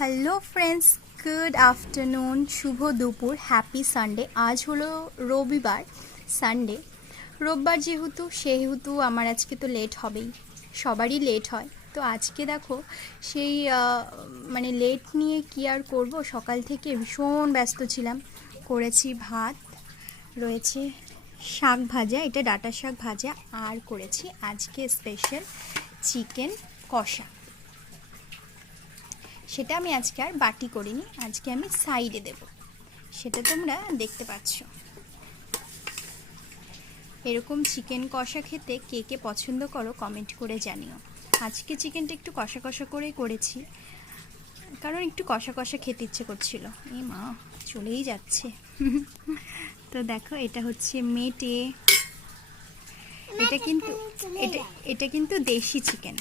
Hello friends, good afternoon, শুভ দুপুর, happy Sunday. আজ হলো রবিবার, সানডে। রোববার সেহেতু আমার আজকে তো লেট হবেই, সবারই লেট হয়। তো আজকে দেখো সেই মানে লেট নিয়ে কি আর করব, সকাল থেকে ভীষণ ব্যস্ত ছিলাম। করেছি ভাত, রয়েছে শাক ভাজা, এটা ডাঁটা শাক ভাজা, আর করেছি আজকে স্পেশাল চিকেন কষা। সেটা আমি আজকে আর বাটি করিনি, আজকে আমি সাইডে দেব, সেটা তোমরা দেখতে পাচ্ছ। এরকম চিকেন কষা খেতে কে কে পছন্দ করো কমেন্ট করে জানিও। আজকে চিকেনটা একটু কষা কষা করেই করেছি, কারণ একটু কষা কষা খেতে ইচ্ছে করছিল। এই মা চলেই যাচ্ছে। তো দেখো, এটা হচ্ছে মেটে, এটা কিন্তু দেশি চিকেন।